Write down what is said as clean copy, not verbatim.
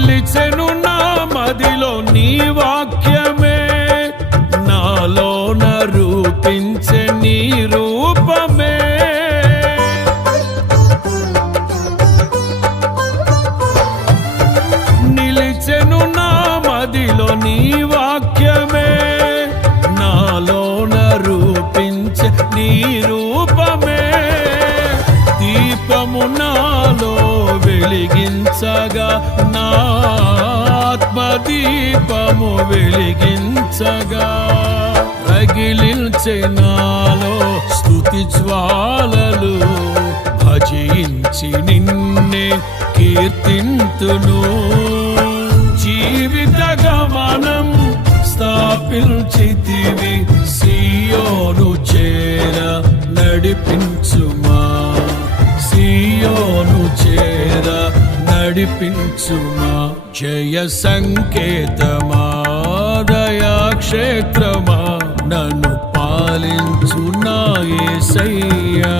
నిలిచెను నా మదిలో నీ వాక్యమే, నాలోన రూపించే నీ రూపమే. నిలిచెను నా మదిలో నీ వాక్యమే, నాలోన రూపించే నీ రూపమే. దీపము నాలో వెలిగించగా, నా ఆత్మదీపము వెలిగించగా, రగిలించే నాలో స్తుతి జ్వాలలు. భజించి నిన్నే కీర్తింతును, జీవిత గమనం స్థాపించితివి. సియోను చేర నడిపించుమా, సియోను చేర నడిపించుమా. జయ సంకేతమా, దయాక్షేత్రమా, నన్ను పాలించు నా యేసయ్యా.